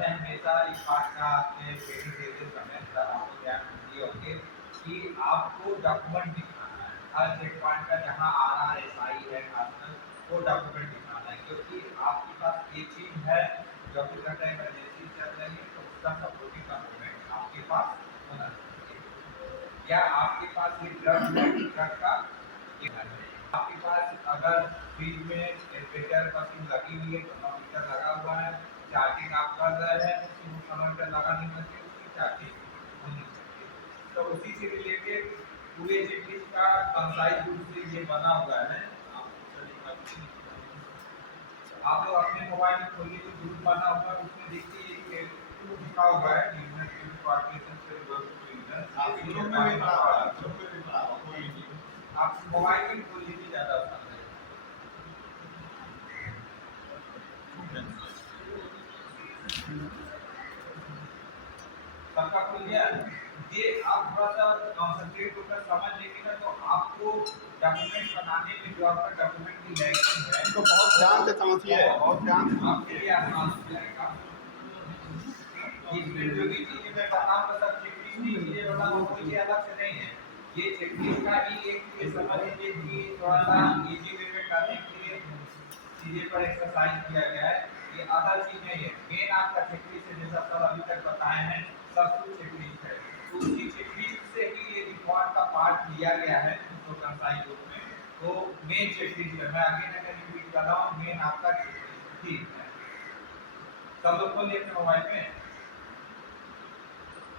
मैंने हमेशा इस बात का आपने ट्रेनिंग देते समय सर आपको ध्यान दिए होंगे कि आपको डॉक्यूमेंट दिखाना है हर चेक पॉइंट का, जहाँ RRSI है खासकर वो डॉक्यूमेंट दिखाना है, क्योंकि आपके पास ये चीज़ है जो भी करता है इमरजेंसी चल रही है तो उसका सपोर्टिंग डॉक्यूमेंट आपके पास होना चाहिए। या आपके पास ये ड्रग है, ड्रग का आपके पास अगर फ्रिज में टेम्परेचर मशीन लगी हुई है, थर्मामीटर लगा हुआ है, चार्जिंग आप कर रहे हैं, उसकी वो थर्मामीटर लगा नहीं सकते, उसकी चार्जिंग हो नहीं सकती। तो उसी से रिलेटेड पूरे चेकलिस्ट का कंसाइज रूप से ये बना हुआ है। आप लोग अपने मोबाइल में खोलिए तो ग्रुप बना हुआ है, उसमें देखिए एक लिखा हुआ है यूनियन कॉर्पोरेशन से आप ग्रुप में भी पढ़ा हुआ है, ग्रुप में भी पढ़ा हुआ कोई नहीं, आप मोबाइल में खोल लीजिए ज़्यादा आसान रहेगा। सबका खुल गया। ये आप थोड़ा सा कंसंट्रेट होकर समझ लेंगे ना तो आपको डॉक्यूमेंट बनाने में जो आपका डॉक्यूमेंट की लैंग्वेज है तो बहुत ध्यान से समझिए, बहुत ध्यान से आपके लिए आसान हो जाएगा। इसमें जो भी चीजें मैं बताऊंगा सब चेकलिस्ट ही चीजें वाला कोई अलग से नहीं है। ये चेकलिस्ट का ही एक ये समझ लीजिए कि थोड़ा सा इजी वे में करने के लिए चीजें पर एक्सरसाइज किया गया है। ये आधा चीज नहीं है, मेन आपका चेकलिस्ट है जैसा सब अभी तक बताए हैं, सब कुछ चेकलिस्ट है। तो उसी चेकलिस्ट से ही ये रिकॉर्ड का पार्ट लिया गया है तो कंसाइज रूप में, तो मेन चेकलिस्ट है। मैं आगे ना कहीं रिपीट कर रहा हूँ, मेन आपका चेकलिस्ट ठीक है। सब लोग खोलिए अपने मोबाइल में,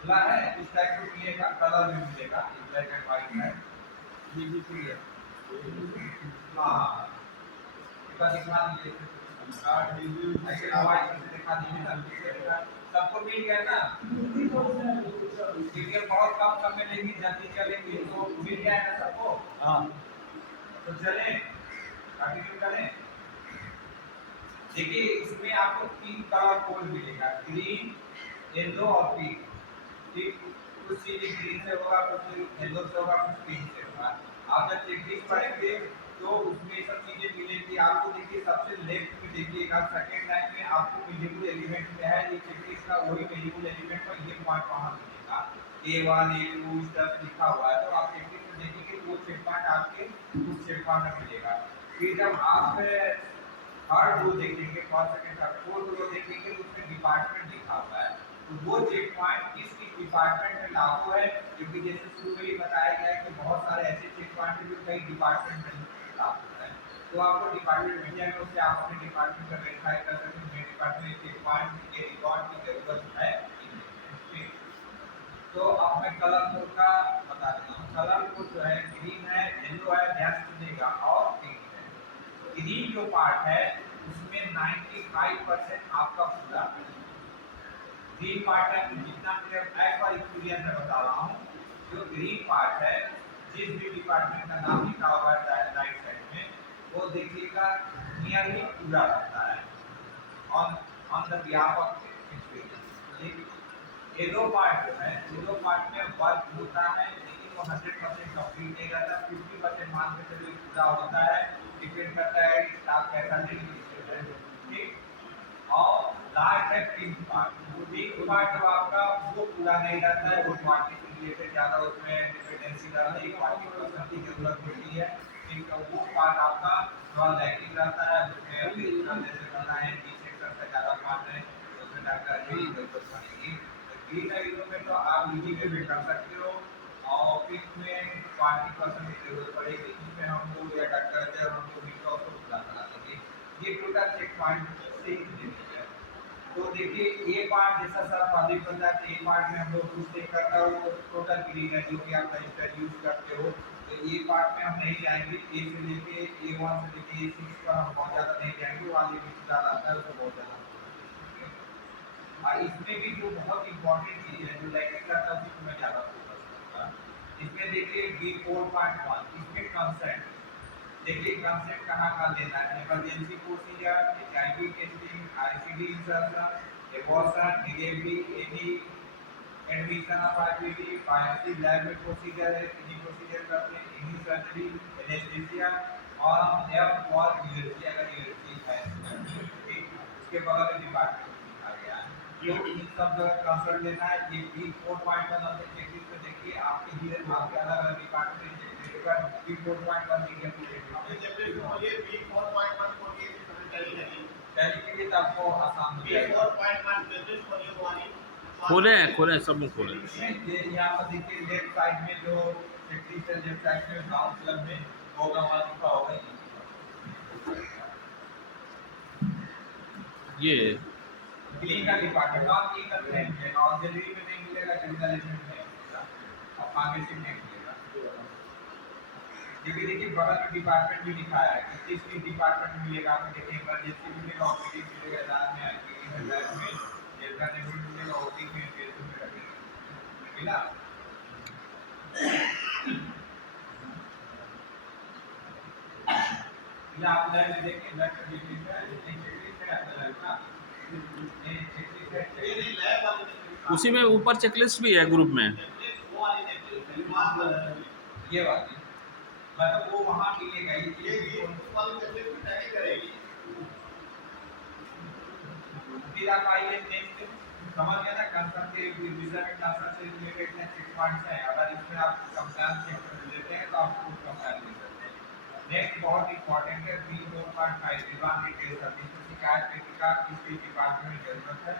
खुला है, इस टाइप को मिलेगा, कलर में मिलेगा, ब्लैक एंड व्हाइट है, ये भी खुली है। हाँ दिखा दीजिए, ऐसे मोबाइल से दिखा दीजिए, सबको मिल गया ना। पीडीएफ बहुत कम समय लेगी, जल्दी चलेगी, तो मिल गया है ना सबको। हाँ तो चलें कंटिन्यू करें। देखिए इसमें आपको 3 कलर कोड मिलेगा, ग्रीन, येलो और पिंक। ठीक, कुछ चीजें ग्रीन से होगा, कुछ येलो से होगा, कुछ पिंक से होगा। आप जब चेकलिस्ट पढ़ेंगे तो उसमें सब चीजें मिलेगी आपको। देखिए सबसे लेफ्ट में देखिएगा सेकंड लाइन में आपको विजिबल एलिमेंट क्या है, ये चेकलिस्ट का वही विजिबल एलिमेंट पर ये पॉइंट वहां मिलेगा, A1 A2 इस तरह से लिखा हुआ है। तो आप चेकलिस्ट में देखेंगे वो चेक पॉइंट आपके उस चेक पॉइंट में मिलेगा। फिर जब आप थर्ड रो देखेंगे, first second third fourth row देखेंगे तो उसमें डिपार्टमेंट लिखा हुआ है। तो वो चेक पॉइंट किस डिपार्टमेंट में लागू है, क्योंकि जैसे शुरू में ही बताया गया है कि बहुत सारे ऐसे चेक पॉइंट हैं जो कई डिपार्टमेंट में लागू है। तो आपको डिपार्टमेंट मिल जाएगा, उससे आप अपने डिपार्टमेंट का वेरीफाई कर सकते हैं मेरे डिपार्टमेंट चेक पॉइंट के रिकॉर्ड की जरूरत है। तो अब मैं कलर कोड का बता देता हूँ। कलर कोड जो है ग्रीन है, येलो है, डैश चुनेगा और पिंक है। ग्रीन जो पार्ट है उसमें 95% आपका पूरा ग्रीन पार्ट है। जितना मेरे एक बार एक्सपीरियंस में बता रहा हूँ, जो ग्रीन पार्ट है जिस भी डिपार्टमेंट का नाम लिखा हुआ है राइट साइड में, वो देखिएगा नियरली पूरा रहता है on the behalf of experience. Yellow part जो है, येलो पार्ट में वर्क होता है लेकिन वो 100% कंप्लीट नहीं रहता, 50% मान के चलिए पूरा होता है। डिपेंड करता है स्टाफ कैसा डेडिकेटेड है। ठीक, और लास्ट है पिंक पार्ट। पिंक पार्ट जो आपका वो पूरा नहीं रहता है, वो पार्टी से रिलेटेड ज़्यादा उसमें डिपेंडेंसी रहता है, पार्टी पर्सन की जरूरत होती है। पिंक का वो पार्ट आपका थोड़ा लैकिंग रहता है, उसमें जैसे बताएं बी सेक्शन का ज़्यादा पार्ट है, उसमें डॉक्टर की जरूरत पड़ेगी। ग्रीन एरियो में तो आप इजी वे में कर सकते हो, और पिंक में पार्टी पर्सन की जरूरत पड़ेगी, जिसमें हम लोग या डॉक्टर से हम लोग मिलकर उसको पूरा करा देंगे। ये टोटल चेक पॉइंट से है। तो देखिए ए पार्ट जैसा सर पहले पता है, ए पार्ट में हम लोग कुछ चेक करता है वो टोटल ग्रीन है जो कि आप रजिस्टर यूज करते हो। तो ए पार्ट में हम नहीं जाएंगे, ए से लेके A1 से लेके A6 पर हम बहुत ज़्यादा नहीं जाएंगे, वो आगे भी ज़्यादा आता है उसको बहुत ज़्यादा। और इसमें भी जो बहुत इंपॉर्टेंट चीज़ है जो लैकिंग करता है उसको मैं ज़्यादा फोकस करूँगा। इसमें देखिए B4.1 इसमें कंसेंट। देखिए कंसेंट कहाँ लेना है, emergency procedure, HIV testing, ICD insertion, abortion, delivery, any admission of IPD, biopsy lab में प्रोसीजर है, इन्हीं प्रोसीजर करते हैं, इन्हीं सर्जरी, एनेस्थीसिया, और हम F फॉर यूएसजी अगर यूएसजी है। ठीक, उसके बगल में डिपार्टमेंट लिखा गया है। तो इन सब जगह कंसर्न लेना है। ये B4.1 अपने चेकलिस्ट में देखिए, आपके लिए आपके अलग-अलग डिपार्टमेंट देखेगा। B4.1 देखिए अपने चेकलिस्ट में खोलिए B4.1 खोलिए, इसमें टैली लगी। टैली के लिए तो आपको आसान हो जाएगा। B4.1 चेकलिस्ट खोलिए वाली। खोले सब में खोले। ये यहाँ पर देखिए लेफ्ट साइड में जो चेकलिस्ट है, लेफ्ट साइड में ब्राउन कलर में होगा, वहाँ लिखा होगा ये बिलिंग का डिपार्टमेंट नॉन लीगल में है और जनरली में नहीं मिलेगा, जनरल एलिमेंट में मिलेगा और फार्मेसी में मिलेगा। देखिए देखिए बगल में डिपार्टमेंट भी लिखा है कि किस किस डिपार्टमेंट में मिलेगा। आपको देखिए इमरजेंसी मिलेगा, ओपीडी मिलेगा, इलाज में आईपीडी में, लैब में, डेल्टा में भी मिलेगा, ओटी में, पेशेंट में रखेगा। मिला या आप लैब में देखिए, लैब का चेकलिस्ट है, चेकलिस्ट है आपका लैब का, ये चेकलिस्ट है। ये नहीं लैब वाली चेकलिस्ट। उसी में ऊपर चेकलिस्ट भी है ग्रुप में। चेकलिस्ट वो वाली चेकलिस्ट, ये वाली मतलब वो वहाँ मिलेगा। ये उस वाली चेकलिस्ट में टैली करेगी। फिर आप आइए नेक्स्ट, समझ गए ना कंसर्न के वीजा में कंसर्न से रिलेटेड चेक पॉइंट्स हैं। अगर इसमें आप कंप्लायंस चेक कर लेते हैं तो आप खुद कंप्लायंस ले सकते हैं। नेक्स्ट बहुत इंपॉर्टेंट है 3.5 विवाद डिटेल सर्विस में शिकायत पेटिका किस डिपार्टमेंट में जरूरत है,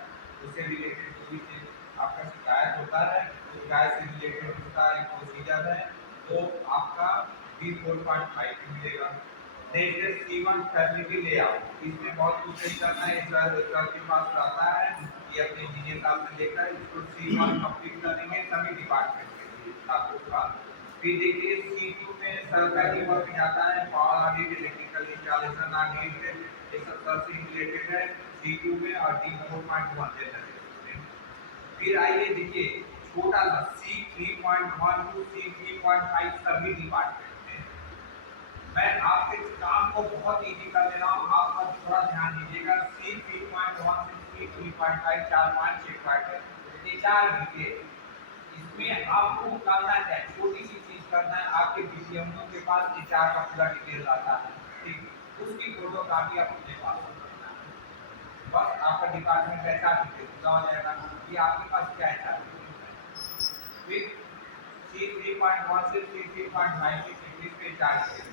उससे रिलेटेड कोई चीज आपका शिकायत होता है, शिकायत से रिलेटेड उसका एक प्रोसीजर है, तो आपका 3.5 मिलेगा। नेक्स्ट C1 फैसिलिटी लेआउट, इसमें बहुत कुछ नहीं करना है। सर के पास रहता है, ये अपने इंजीनियर साहब से लेकर इसको C1 कंप्लीट करेंगे सभी डिपार्टमेंट के लिए आपको साथ। फिर देखिए C2 में सर का ही वर्क आता है, power audit, electrical installation audit, ये सब सर से रिलेटेड है C2 में और D4.1 में लगे। फिर आइए देखिए छोटा सा C3.1 टू C3.5 सभी डिपार्टमेंट में मैं आपके काम को बहुत इजी कर दे रहा हूँ। आप बस थोड़ा ध्यान दीजिएगा। C3.1 से C3.5 4-5 चेक पार्ट है, ये 4 घंटे। इसमें आपको करना है छोटी सी चीज करना है। आपके बीपीएमओ के पास HR का पूरा डिटेल आता है, ठीक, उसकी फोटो कापी आप अपने पास करना है। बस आपका डिपार्टमेंट कैसा डिटेल पूरा हो जाएगा। ये आपके पास क्या है फिर C3.1 से C3.5 की चेकलिस्ट पे 4 चेक,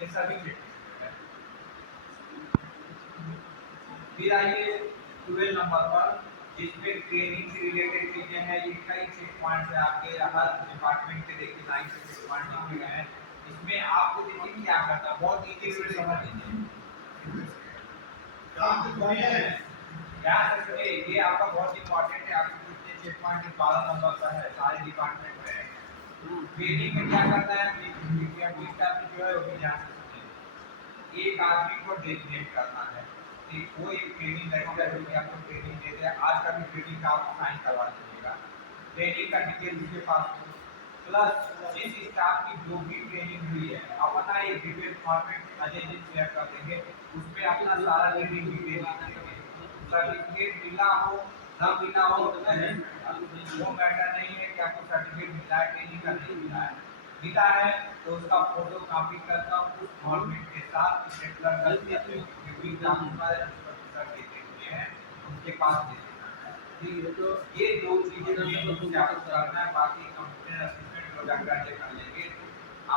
ये सभी चेकलिस्ट है। फिर आइए 12 नंबर पर, जिसमें ट्रेनिंग से रिलेटेड चीजें हैं। ये कई चेक पॉइंट्स है आपके हर डिपार्टमेंट के, देखिए 9 से चेक पॉइंट लिखे गए हैं। इसमें आपको देखिए क्या करना है, बहुत इजी से समझ लीजिए। क्या सकते ये आपका बहुत इंपॉर्टेंट है। आपके कितने चेक पॉइंट 12 नंबर पर है, सारे डिपार्टमेंट में है। ट्रेनिंग में क्या करना है, बीपीएमओ स्टाफ जो है वो भी ध्यान से सुनिए। एक आदमी को डेजिग्नेट करना है, ठीक, वो एक ट्रेनिंग लेक्चर जो कि आपको ट्रेनिंग देते हैं। आज का भी ट्रेनिंग का आप साइन करवा दीजिएगा। ट्रेनिंग का डिटेल उसके पास हो, प्लस जिस स्टाफ की जो भी ट्रेनिंग हुई है अपना एक detail format Ajay ji share कर देंगे, उसमें अपना सारा ट्रेनिंग डिटेल लिख देंगे। सर्टिफिकेट मिला हो ना मिला हो वो मैटर नहीं है कि आपको सर्टिफिकेट मिला है ट्रेनिंग का, नहीं मिला है। मिला है तो उसका फोटो कॉपी करना उस फॉर्मेट के साथ स्टेपलर करके उनके पास दे देना है। तो ये दो चीजें आपको करना है। बाकी कंप्यूटर असिस्टेंट प्रोजेक्ट कर लेंगे।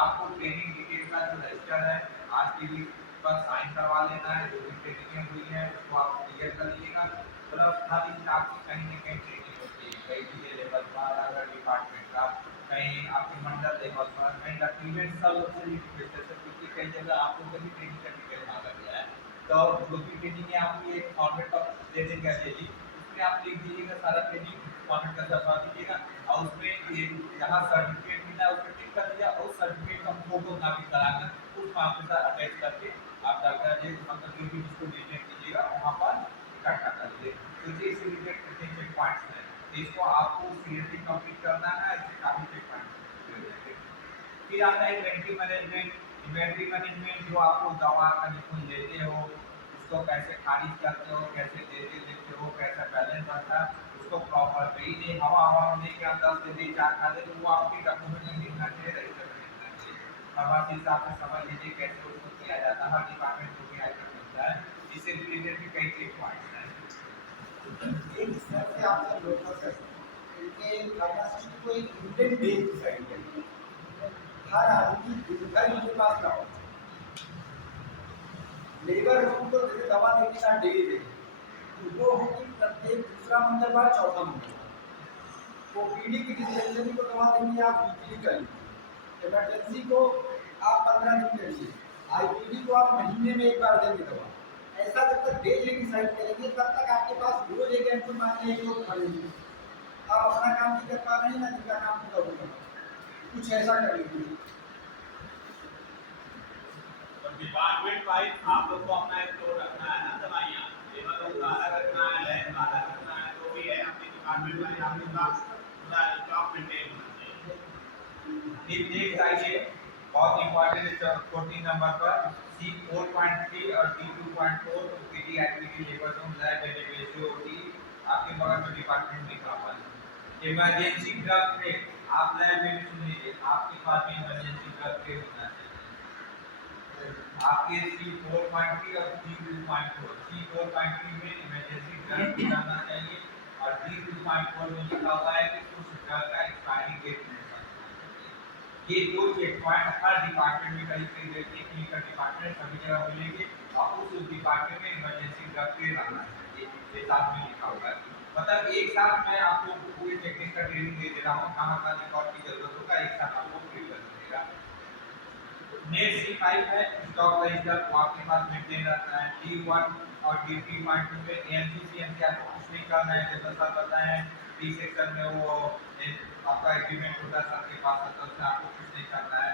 आपको ट्रेनिंग डिटेल का जो रजिस्टर है आज के लिए बस साइन करवा लेना है। जो भी ट्रेनिंग हुई है उसको आप क्लियर कर लीजिएगा। प्लस हर स्टाफ की कहीं ना कहीं ट्रेनिंग होती है, कहीं भी लेवल पर, अगर डिपार्टमेंट का, कहीं आपके मंडल लेवल पर, कहीं डॉक्यूमेंट सब क्योंकि कई जगह आप लोगों की ट्रेनिंग का डिटेल मांगा गया है। तो जो भी ट्रेनिंग है आपको एक फॉर्मेट पर दे देंगे जी, उसमें आप लिख दीजिएगा सारा ट्रेनिंग फॉर्मेट का दबा दीजिएगा और उसमें जहाँ सर्टिफिकेट मिला है उसमें टिक कर दिया और सर्टिफिकेट का फोटो कॉपी कराकर उस फॉर्म के साथ अटैच करके आप डॉक्टर जी मतलब जो भी उसको डिटेल कीजिएगा वहाँ पर इकट्ठा कर लीजिए। तो ये इससे रिलेटेड कितने चेक पॉइंट्स हैं, इसको आपको सीरियसली कंप्लीट करना है। इससे काफी चेक पॉइंट्स। फिर आता है इन्वेंट्री मैनेजमेंट। इन्वेंट्री मैनेजमेंट जो आपको दवा का निपुण लेते हो उसको कैसे खारिज करते हो, कैसे देते हो, कैसा बैलेंस बनता है, उसको प्रॉपर पे ही हवा होने के 10 दे दे 4 खा दे, तो वो आपके डॉक्यूमेंट में लिखना चाहिए, रजिस्टर में लिखना चाहिए। फार्मेसी हिसाब से समझ लीजिए कैसे उसको किया जाता है। हर डिपार्टमेंट को भी आइटम मिलता है। इससे रिलेटेड भी कई चेक पॉइंट्स हैं। एक स्तर से आप सब लोकल कर इनके फार्मासिस्ट को एक इंडियन डे डिसाइड करें, हर आदमी घर इनके पास ना हो। लेबर रूम को जैसे दवा देने का डे दे, तो वो है कि प्रत्येक दूसरा मंगलवार चौथा मंगलवार। वो पीडी की डिस्पेंसरी को दवा देंगे आप वीकली करिए, इमरजेंसी को आप 15 दिन करिए, आईपीडी को आप महीने में एक बार देंगे दवा। ऐसा जब तक डे नहीं डिसाइड करेंगे तब तक आपके पास रोज एक एंट्री मारने के लोग पड़ेंगे, आप अपना काम नहीं कर पा रहे हैं ना जिनका काम पूरा होगा। कुछ ऐसा कर लीजिए। डिपार्टमेंट वाइज आप लोग को अपना स्टोर रखना है ना दवाइयाँ, लेबर लोग का अलग रखना है, लैब का अलग रखना है, तो भी है अपने डिपार्टमेंट वाइज आप लोग का पूरा स्टॉक मेंटेन होना चाहिए। नेक्स्ट आइए, बहुत इंपॉर्टेंट 14 नंबर पर C4.3 और D2.4 PD activity labour room lab availability आपके बगल में डिपार्टमेंट लिखा हुआ है। इमरजेंसी ड्रग पे आप लैब में सुन लीजिए, आपके पास भी इमरजेंसी ड्रग पे होना चाहिए। आपके C4.3 और D2.4, C4.3 में इमरजेंसी ड्रग जाना चाहिए और D2.4 में लिखा हुआ है कि उस ड्रग का एक्सपायरी डेट नहीं सकता। ये दो चेक पॉइंट हर डिपार्टमेंट में कहीं कहीं टेक्निकल डिपार्टमेंट सभी जगह मिलेंगे और उस डिपार्टमेंट में इमरजेंसी ड्रग पे रहना चाहिए, ये साथ में लिखा हुआ है। मतलब एक साथ मैं आपको पूरी टेक्निक का ट्रेनिंग दे दे रहा हूँ, कहाँ कहाँ रिकॉर्ड की जरूरत होगा एक साथ आपको क्लियर कर देगा। नेट C5 है स्टॉक रजिस्टर, वो आपके पास मेंटेन रहता है। D1 और D3.2 में AMC CMC आपको कुछ नहीं करना है, जैसा सर बताए हैं। D सेक्शन में वो आपका एग्रीमेंट होता है सबके पास, तो आपको कुछ नहीं करना है।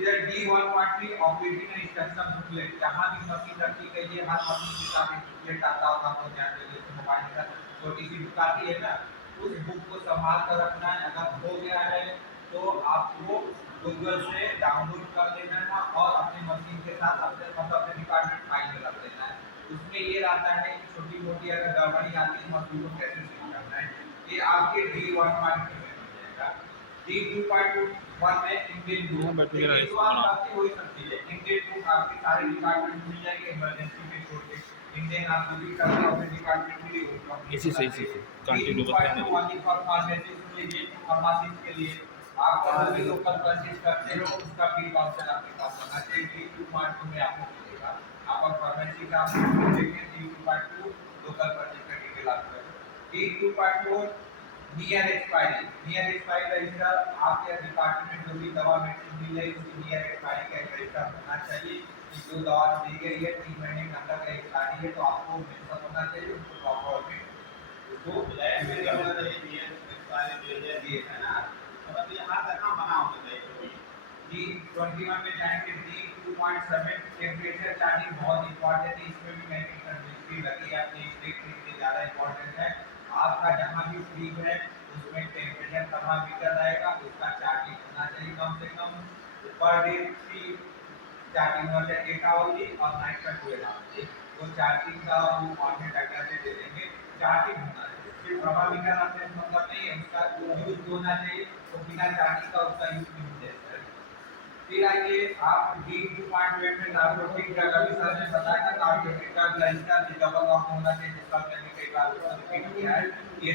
इधर D1.3 ऑपरेटिंग इंस्ट्रक्शन बुकलेट, जहाँ भी मशीन रखी गई है हर मशीन के साथ एक बुकलेट आता होगा, आपको ध्यान देंगे मोबाइल का छोटी सी बुक आती है ना, उस बुक को संभाल कर रखना है। अगर हो गया है तो आपको गूगल से डाउनलोड कर लेना है और अपने मशीन के साथ अपने अपने डिपार्टमेंट फाइल में रख लेना है। उसमें ये रहता है कि छोटी मोटी अगर गड़बड़ी आती है मशीन को कैसे ठीक करना है, ये आपके D1.3 में हो जाएगा। D2.1 में इंडियन बुक, तो आप आपकी वही सब चीजें इंडियन बुक आपके सारे डिपार्टमेंट मिल जाएंगे, इमरजेंसी में छोड़ के इंडियन आप जो भी करते हो अपने डिपार्टमेंट के लिए इसी से कंटिन्यू करते हैं। फार्मासिस्ट के लिए, फार्मासिस्ट के लिए आप जो भी लोकल परचेज करते हो उसका बिल वाउचर आपके पास होना चाहिए। D2.2 में आपको मिलेगा, आप फार्मेसी का देखिए D2.2 लोकल परचेज का डिटेल आपको। D2.4 near expiry, near expiry register आपके डिपार्टमेंट जो भी दवा मेडिसिन मिल रही है उसकी नियर एक्सपायरी का रजिस्टर होना चाहिए कि जो दवा दी गई है 3 महीने के अंदर का एक्सपायरी है, तो आपको मेंशन होना चाहिए उसको प्रॉपर में उसको लैब में क्या होना चाहिए, नियर एक्सपायरी डेट दिए है ना। मतलब ये हर जगह बना होना चाहिए। D21 में जाएंगे D2.7 टेम्परेचर चार्टिंग बहुत इंपॉर्टेंट है, इसमें भी मैंने कंडीशन लगी है अपनी स्टेट के ज़्यादा इंपॉर्टेंट है। आपका जहाँ भी फ्रीज है उसमें टेम्परेचर थर्मामीटर रहेगा, उसका चार्टिंग होना चाहिए कम से कम पर डे 3 चार्टिंग होना चाहिए 8 आवर और नाइट का 12 आवर। वो चार्टिंग का वो ऑर्डिनेट डाटा से दे देंगे, चार्टिंग होना चाहिए, सिर्फ थर्मामीटर आपने मतलब नहीं है उसका यूज होना चाहिए, तो बिना चार्टिंग का उसका यूज नहीं होता है। फिर आइए आप D2.8 में नार्कोटिक ड्रग, अभी सर ने बताया था नार्कोटिक ड्रग रजिस्टर की डबल लॉक होना चाहिए, जिसका मैंने कई बार रिपीट किया है, ये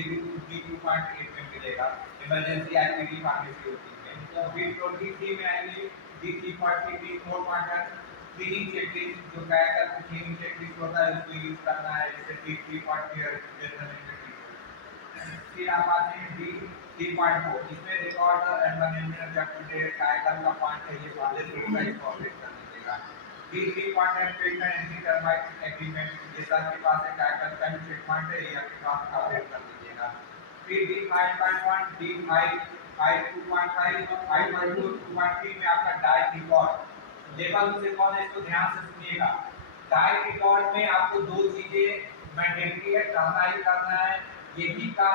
D2.8 में मिलेगा। इमरजेंसी एक्टिविटी फार्मेसी होती है। फिर 23 में आएंगे D3.3 D4.1 क्लीनिंग चेकलिस्ट, जो क्या क्लीनिंग चेकलिस्ट होता है उसको यूज करना है, जैसे D3.3 फिर आप आते हैं D3.4, इसमें रिकॉर्ड एनवायरमेंटल डॉक्यूमेंट कायदल का पार्ट है, ये वाले लोग का इसको अपडेट कर दीजिएगा। D3.8 patent anti termite agreement, ये सबके पास है, कायदल का भी चेक पॉइंट है, ये आपके पास अपडेट कर दीजिएगा। फिर D5.1 D5 2.5 5.2 2.3 में आपका डाइट रिकॉर्ड लेवल से कौन है, इसको ध्यान से सुनिएगा। डाइट रिकॉर्ड में आपको दो चीजें मैंडेटरी है, करना ही करना है। ये भी का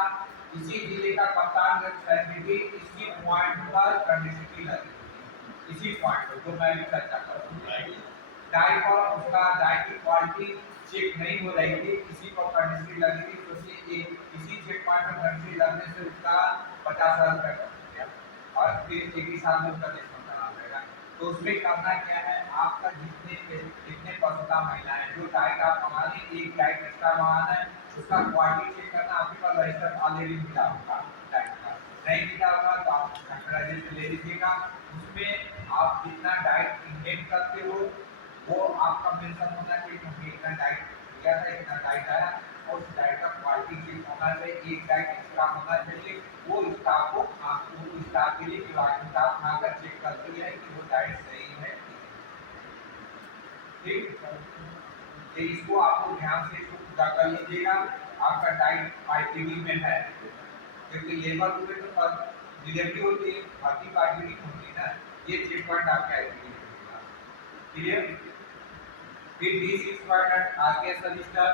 इसी जिले का कप्तान सर्टिफिकेट इसी पॉइंट पर कंडीशन लगी, इसी पॉइंट पर जो मैं लिखना चाहता हूँ। डाइट और उसका डाइट की क्वालिटी चेक नहीं हो रही थी, इसी पर कंडीशन लगी थी, तो इसी चेक पॉइंट पर कंडीशन लगने से उसका 50,000 रुपये कट गया और फिर एक ही साल में उसका डिस्काउंट करा देगा। तो उसमें करना क्या है, आपका जितने पसंदा महिलाएं जो डाइट आप मंगाने, एक डाइट एक्स्ट्रा मंगाना है, उसका क्वालिटी चेक करना, आपके पास रजिस्टर ऑलरेडी मिला होगा डाइट का, नहीं मिला होगा तो आप रजिस्टर ले लीजिएगा। उसमें आप जितना डाइट इंटेक करते हो वो आपका मेंशन होना चाहिए कि हमने इतना डाइट लिया था, इतना डाइट आया, और उस डाइट का क्वालिटी चेक होना चाहिए, एक डाइट एक्स्ट्रा होना चाहिए। वो स्टाफ को आपको स्टाफ के लिए स्टाफ खाकर चेक करती है कि वो डाइट सही है, ठीक। तो इसको आपको ध्यान से इसको पूरा कर लीजिएगा। आपका डाइट आईटीडी में है, क्योंकि लेबर रूल में तो डिलीवरी होती है, भर्ती पार्टी नहीं होती ना, ये चेक पॉइंट आपके आईटीडी में होगा, क्लियर। फिर D6 पॉइंट आरकेएस रजिस्टर,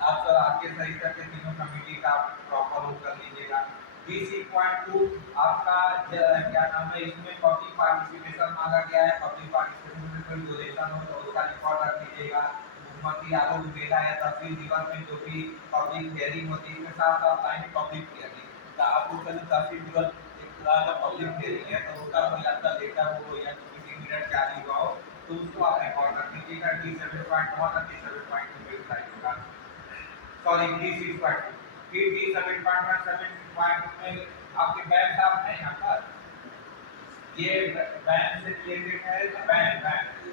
आप सब आरकेएस रजिस्टर के तीनों कमेटी का प्रॉपर हो कर लीजिएगा। D6.2 आपका क्या नाम है, इसमें पब्लिक पार्टिसिपेशन मांगा गया है, पब्लिक पार्टिसिपेशन में कोई डोनेशन हो तो उसका रिकॉर्ड रख लीजिएगा। मुख्यमंत्री आरोप मेला या तहसील दिवस में जो भी पब्लिक हियरिंग होती है, इसके साथ साथ लाइन पब्लिक हियरिंग, तो आपको कल तहसील दिवस एक तरह का पब्लिक हियरिंग है, तो उसका कोई आपका लेटर हो या किसी मिनट जारी हुआ हो तो उसको आप रिकॉर्ड कर लीजिएगा। D7.1 और D7.2 में टाइप होगा, सॉरी D6.2। फिर D7.1 7.2 में आपके बैंक साहब हैं यहाँ पर, ये बैंक से रिलेटेड है, bank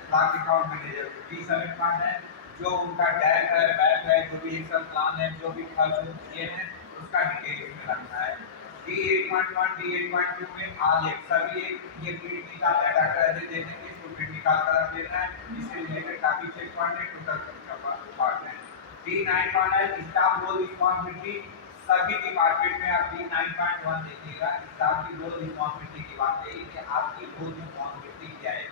block account manager D7.1 है, जो उनका टैग है, बैंक है, जो भी एक्शन प्लान है, जो भी खर्च किए हैं उसका डिटेल इसमें रखना है। D8.1 D8.2 में आज एक सभी एक ये प्रिंट निकालना है, डाटा ऐसे दे देंगे, इसको प्रिंट निकाल कर रख देना है, इससे रिलेटेड काफी चेक पॉइंट है, टोटल पार्ट है। D9.1 है स्टाफ रोल रिस्पांसिबिलिटी, सभी डिपार्टमेंट में आप D9.1 देखिएगा, स्टाफ की रोल रिस्पांसिबिलिटी की बात है कि आपकी रोल रिस्पांसिबिलिटी क्या है।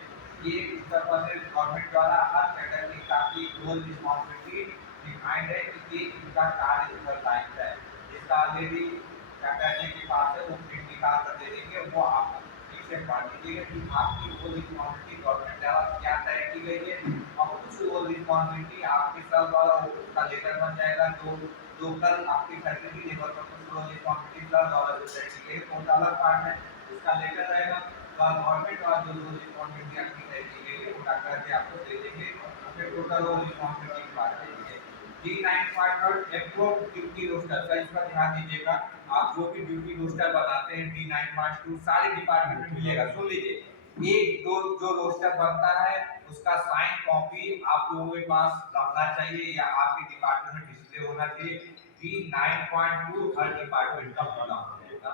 ये उत्तर प्रदेश गवर्नमेंट द्वारा हर कैडर की स्टाफ की रोल रिस्पांसिबिलिटी डिफाइंड है कि ये इनका कार्य उत्तरदायित्व है, जिसका ऑलरेडी कैडर के पास है वो प्रिंट निकाल कर दे देंगे, वो आप ठीक से पढ़ लीजिएगा कि आपकी रोल रिस्पांसिबिलिटी गवर्नमेंट द्वारा क्या तय की गई है, और कुछ रोल रिस्पांसिबिलिटी आपके सर द्वारा उसका लेटर बन जाएगा, जो कल आपकी फैसिलिटी लेवल पर कुछ रोल रिस्पांसिबिलिटी सर द्वारा जो तय की गई वो अलग पार्ट है, उसका लेटर रहेगा, और गवर्नमेंट द्वारा जो रोल रिस्पांसिबिलिटी आपकी तय की गई है वो डॉक्टर जी आपको दे देंगे, फिर टोटल रोल रिस्पांसिबिलिटी की बात करेंगे। D9.1 approve duty roster, sir इस पर ध्यान दीजिएगा, आप जो भी ड्यूटी रोस्टर बनाते हैं D9.2 सारे डिपार्टमेंट में मिलेगा, सुन लीजिए, एक दो जो रोस्टर बनता है उसका साइन कॉपी आप लोगों के पास रखना चाहिए या आपके डिपार्टमेंट में डिस्प्ले होना चाहिए। D9.2 हर डिपार्टमेंट का होना होगा।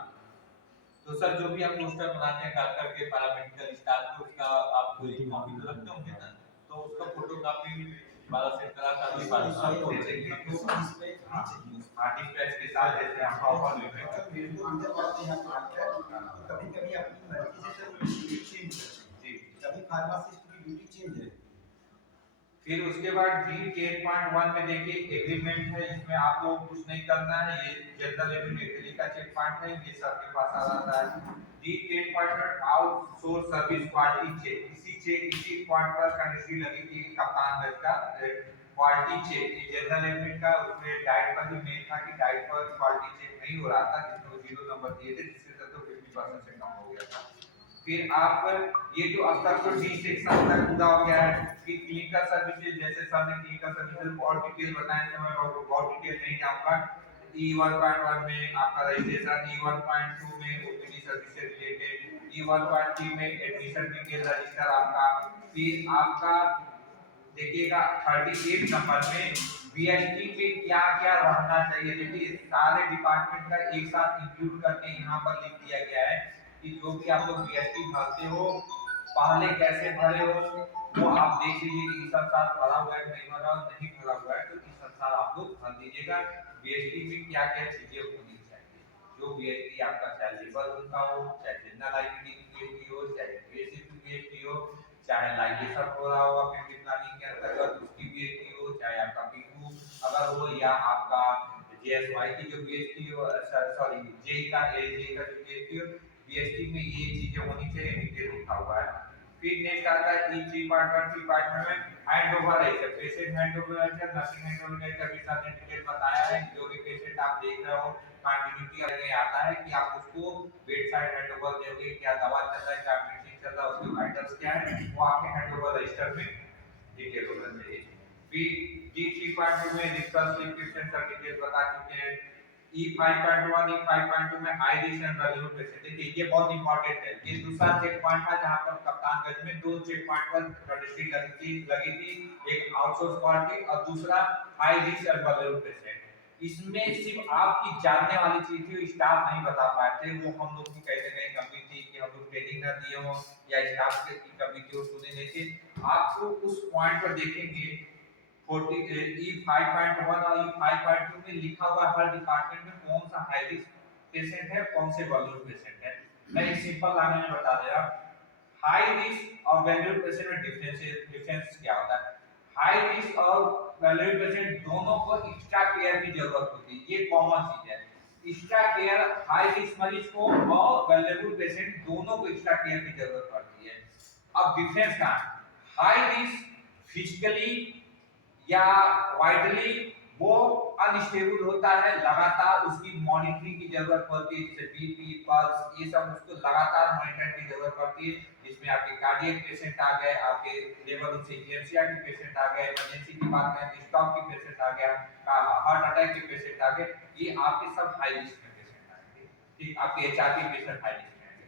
तो सर जो भी आप रोस्टर बनाते हैं डॉक्टर के पैरामेडिकल स्टाफ के, उसका आप कोई कॉपी तो रखते होंगे ना, तो उसका फोटो कॉपी 12 से करा कर भी 12 सबको दे देंगे, हार्ड डिस्क के साथ जैसे हम प्रॉपर लिख रहे हैं। मेरे को अंदर बात यहाँ बात है, कभी-कभी अपनी मर्जी से सर ड्यूटी चेंज है, जी। कभी फार्मासिस्ट की ड्यूटी चेंज है। फिर उसके बाद D10.1 में देखिए एग्रीमेंट है, इसमें आपको कुछ नहीं करना है, ये जनरल एग्रीमेंट का चेक पॉइंट है, ये सबके पास आ जाता है। D10.1 outsource service quality check, इसी पॉइंट पर कंडीशन लगी थी कप्तान गज का क्वालिटी चेक, ये जनरल एग्रीमेंट का, उसमें डाइट पर भी मेन था कि डाइट पर क्वालिटी चेक नहीं हो रहा था, जिसमें वो 0 नंबर दिए थे, जिससे तो 50% से कम हो गया था। फिर आप ये जो अब तक तो डी सेक्शन तक पूरा हो गया है, फिर क्लिनिकल सर्विसेज, जैसे सर ने क्लिनिकल सर्विसेज बहुत डिटेल बताया है, मैं बहुत डिटेल नहीं जाऊंगा। E1.1 में आपका रजिस्ट्रेशन, E1.2 में ओपीडी सर्विस से रिलेटेड, E1.3 में एडमिशन डिटेल रजिस्टर आपका, फिर आपका देखिएगा 38 नंबर में बीएसटी में क्या क्या रहना चाहिए, देखिए सारे डिपार्टमेंट का एक साथ इंक्लूड करके यहाँ पर लिख दिया गया है कि जो भी आप लोग बीएसटी भरते हो पहले कैसे भरे हो, वो आप देख लीजिए कि इस साल भरा हुआ है नहीं भरा, नहीं भरा हुआ है तो इस साल आप लोग भर दीजिएगा। बीएसटी में क्या क्या चीजें होनी चाहिए, जो बीएसटी आपका चाहे लेबर उनका हो, चाहे जनरल आईडी की बीएसटी हो, चाहे बीएससी की बीएसटी हो, चाहे लाइसेंस हो रहा हो फैमिली प्लानिंग के अंतर्गत उसकी बीएसटी हो, चाहे आपका पीकू अगर हो, या आपका जेएसवाई की जो बीएसटी हो, सॉरी जेई का एलजे का जो बीएसटी हो, बीएसटी में ये चीजें होनी चाहिए, डिटेल लिखा हुआ है। फिर नेक्स्ट आता है E3.1 में हैंड ओवर है, जब पेशेंट हैंड ओवर है, नर्सिंग हैंड ओवर का भी सर ने डिटेल बताया है, जो भी पेशेंट आप देख रहे हो कंटिन्यूटी में आता है कि आप उसको बेड साइड हैंड ओवर दोगे, क्या दवा चल रहा है, क्या मेडिसिन चल रहा है, उसके वाइटल्स क्या है, वो आपके हैंड ओवर रजिस्टर में डिटेल होना चाहिए। फिर D3.2 में रिसर्च लिक्विडेशन सर्टिफिकेट बता चुके हैं। E5.1 E5.2 में high risk and value patient. देखिए ये बहुत इंपॉर्टेंट है। ये दूसरा चेक पॉइंट था जहां पर कप्तानगंज में दो चेक पॉइंट पर रजिस्ट्री लगी थी, एक आउटसोर्स पार्टी और दूसरा high risk and value patient. इसमें सिर्फ आपकी जानने वाली चीज थी, स्टाफ नहीं बता पाए थे। वो हम लोग की कहते कहीं कमी थी कि हम लोग ट्रेनिंग ना दिए हो या स्टाफ की कमी थी, वो सुने नहीं थे। आपको उस पॉइंट पर देखेंगे 40 E5.1 और E5.2 में लिखा हुआ हर डिपार्टमेंट में कौन सा हाई रिस्क पेशेंट है, कौन से वैल्यूएबल पेशेंट है। मैं एक सिंपल लाइन में बता दे रहा हूं। हाई रिस्क और वैल्यूएबल पेशेंट में डिफरेंस क्या होता है। हाई रिस्क और वैल्यूएबल पेशेंट दोनों को एक्स्ट्रा केयर की जरूरत होती है, ये कॉमन चीज है। एक्स्ट्रा केयर हाई रिस्क मरीज को और वैल्यूएबल पेशेंट दोनों को एक्स्ट्रा केयर की जरूरत पड़ती है। अब डिफरेंस क्या है। हाई रिस्क फिजिकली या वाइडली वो अनस्टेबल होता है, लगातार उसकी मॉनिटरिंग की जरूरत पड़ती है, जैसे बीपी पल्स ये सब उसको लगातार मॉनिटरिंग की जरूरत पड़ती है। जिसमें आपके कार्डियक पेशेंट आ गए, आपके लेवल से इक्लेम्सिया के पेशेंट आ गए, इमरजेंसी की बात करें तो स्ट्रोक के पेशेंट आ गया, हार्ट अटैक के पेशेंट आ गए, ये आपके सब हाई रिस्क में पेशेंट आएंगे। ठीक, आपके एचआरटी पेशेंट हाई रिस्क में आएंगे।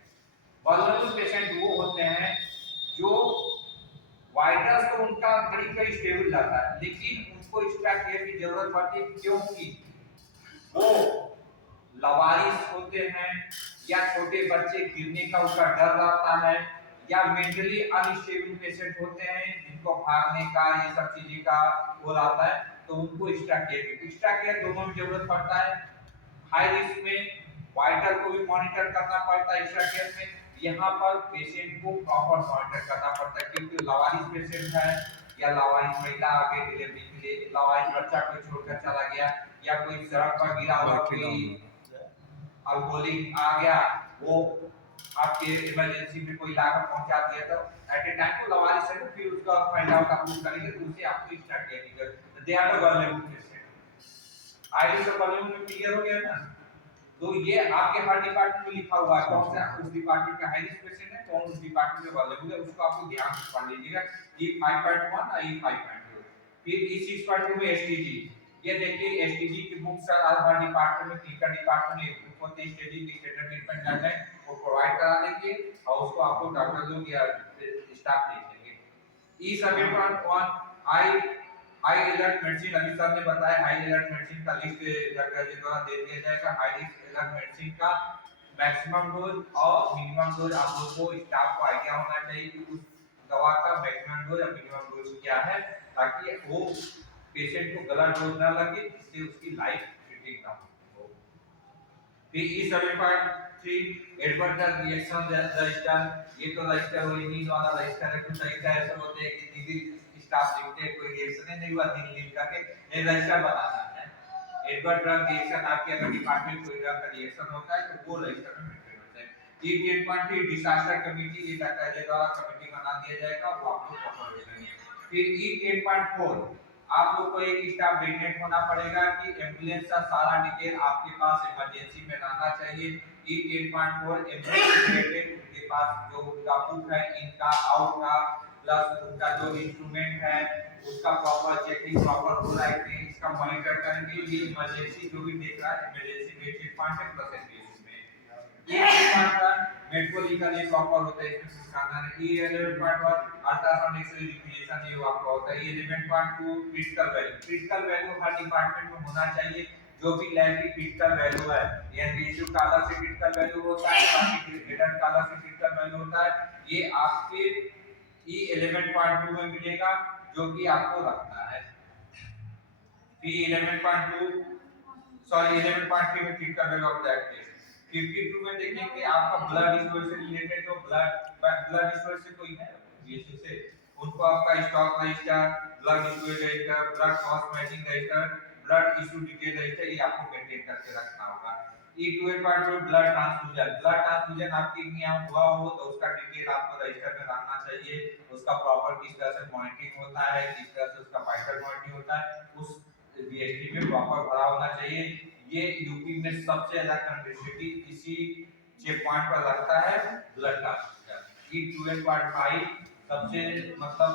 वल्नरेबल पेशेंट वो होते हैं जो वाइटस तो उनका करीब स्टेबल रहता है, लेकिन उनको एक्स्ट्रा केयर की जरूरत पड़ती है क्योंकि वो लवारिस होते हैं या छोटे बच्चे गिरने का उनका डर रहता है या मेंटली अनस्टेबल पेशेंट होते हैं जिनको भागने का ये सब चीजें का वो रहता है, तो उनको एक्स्ट्रा केयर दोनों में जरूरत पड़ता है। हाई रिस्क में वाइटल को भी मॉनिटर करना पड़ता है एक्स्ट्रा केयर में, यहाँ पर पेशेंट को प्रॉपर मॉनिटर करना पड़ता है क्योंकि लावारिस पेशेंट है या लावारिस महिला आके डिलीवरी के लिए, लावारिस बच्चा कोई छोड़कर चला गया या कोई सड़क पर गिरा हुआ कोई अल्कोहलिक आ गया, वो आपके इमरजेंसी में कोई लाकर पहुंचा दिया, तो एट ए टाइम तो लावारिस है, फिर उसका फाइंड आउट आप लोग करेंगे तो उसे आपको एक्स्ट्रा केयर की जरूरत है। They are the vulnerable patient. ID से वल्नरेबल में क्लियर हो गया ना। तो ये आपके हर डिपार्टमेंट में लिखा हुआ है कौन सा उस डिपार्टमेंट का हाई रिस्क पेशेंट है, कौन उस डिपार्टमेंट में वल्नरेबल है, उसको आपको ध्यान से पढ़ लीजिएगा। E5.1 और E5.2। फिर E6.2 में एसटीजी। ये देखिए एसटीजी की बुक सर हर डिपार्टमेंट में क्लिनिकल डिपार्टमेंट में बुक होती है, एसटीजी की स्टैंडर्ड ट्रीटमेंट गाइडलाइन वो प्रोवाइड करा देंगे और उसको आपको डॉक्टर लोग या स्टाफ देख लेंगे। E7.1 हाई अलर्ट मेडिसिन, अभी सर ने बताया हाई अलर्ट मेडिसिन का लिस्ट डॉक्टर जी द्वारा दे दिया जाएगा। हाई अलर्ट मेडिसिन का मैक्सिमम डोज और मिनिमम डोज आप लोगों को स्टाफ को आइडिया होना चाहिए कि उस दवा का मैक्सिमम डोज और मिनिमम डोज क्या है, ताकि वो पेशेंट को गलत डोज ना लगे जिससे उसकी लाइफ थ्रेटनिंग ना हो। फिर E7.3 एडवर्स रिएक्शन रजिस्टर, ये तो रजिस्टर वो इंग्लिश वाला रजिस्टर है, कुछ रजिस्टर ऐसे होते हैं कि दीदी स्टाफ लिखते हैं कोई रिएक्शन नहीं हुआ 3 दिन का के ये रजिस्टर बनाना है। एडवर्स ड्रग रिएक्शन आपके अगर डिपार्टमेंट कोई ड्रग का रिएक्शन होता है तो वो रजिस्टर में मेंटेन होता है। E10.3 डिजास्टर कमेटी, ये डॉक्टर जी द्वारा कमेटी बना दिया जाएगा, वो आप लोग फॉलो करेंगे। फिर E10.4 आप लोग को एक स्टाफ डेडिकेट होना पड़ेगा कि एम्बुलेंस का सारा डिटेल आपके पास इमरजेंसी में रहना चाहिए। E10.4 एम्बुलेंस रिलेटेड उनके पास जो उनका बुक है इनका आउट का प्लस उनका जो इंस्ट्रूमेंट है उसका प्रॉपर चेकिंग प्रॉपर हो रहा है कि इसका मॉनिटर करेंगे। ये इमरजेंसी जो भी देख रहा है इमरजेंसी बेसिस पॉइंट है प्लस बेसिस में ये डिपार्टमेंट मेडिकल ये प्रॉपर होता है, इसमें कुछ करना नहीं। E11.1 अल्ट्रासाउंड एक्सरे डिफिनेशन ये आपका होता है। E11.2 क्रिटिकल वैल्यू हर डिपार्टमेंट में होना चाहिए, जो भी लैब की क्रिटिकल वैल्यू है, एनबीएसयू का अलग से क्रिटिकल वैल्यू होता है, बाकी ग्रेडर का अलग से क्रिटिकल वैल्यू होता है, ये आपके E11.2 में मिलेगा जो कि आपको रखना है। E11.2 सॉरी 11.3 में critical value of that case. 52 में देखेंगे आपका ब्लड स्टोरेज से रिलेटेड जो ब्लड स्टोरेज से कोई है बीएससी से उनको आपका stock register, blood storage register, blood cost matching register, blood issue detail register, ये आपको मेंटेन करके रखना होगा। E12.2 ब्लड ट्रांसफ्यूजन आपके यहाँ हुआ हो तो उसका डिटेल आपको रजिस्टर में रखना चाहिए, उसका प्रॉपर किस तरह से मॉनिटरिंग होता है, किस तरह से उसका वाइटल मॉनिटरिंग होता है, उस बीएसटी में प्रॉपर भरा होना चाहिए। ये यूपी में सबसे ज्यादा कंट्रीब्यूटी इसी चेक पॉइंट पर लगता है ब्लड ट्रांसफ्यूजन। E12.5 सबसे मतलब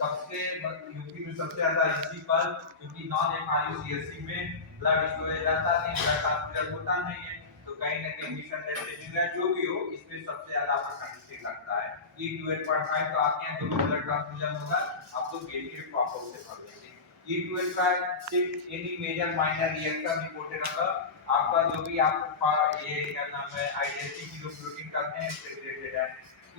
सबसे यूपी में सबसे ज्यादा इसी पर, क्योंकि नॉन एफआरयू सीएससी में ब्लड स्टोरेज आता नहीं, ब्लड ट्रांसफ्यूजन होता नहीं है, तो कहीं ना कहीं मिसअंडरस्टैंडिंग है, जो भी हो इसमें सबसे ज्यादा परसेंटेज लगता है। E12.5 तो आपके यहाँ जो भी ब्लड ट्रांसफ्यूजन होगा आप लोग गेट प्रॉपर से भर देंगे। E12.5 सिर्फ any major minor reaction reported होगा, आपका जो भी आप ये क्या नाम है आईडेंटिटी की जो प्रोटीन करते हैं इससे रिलेटेड है।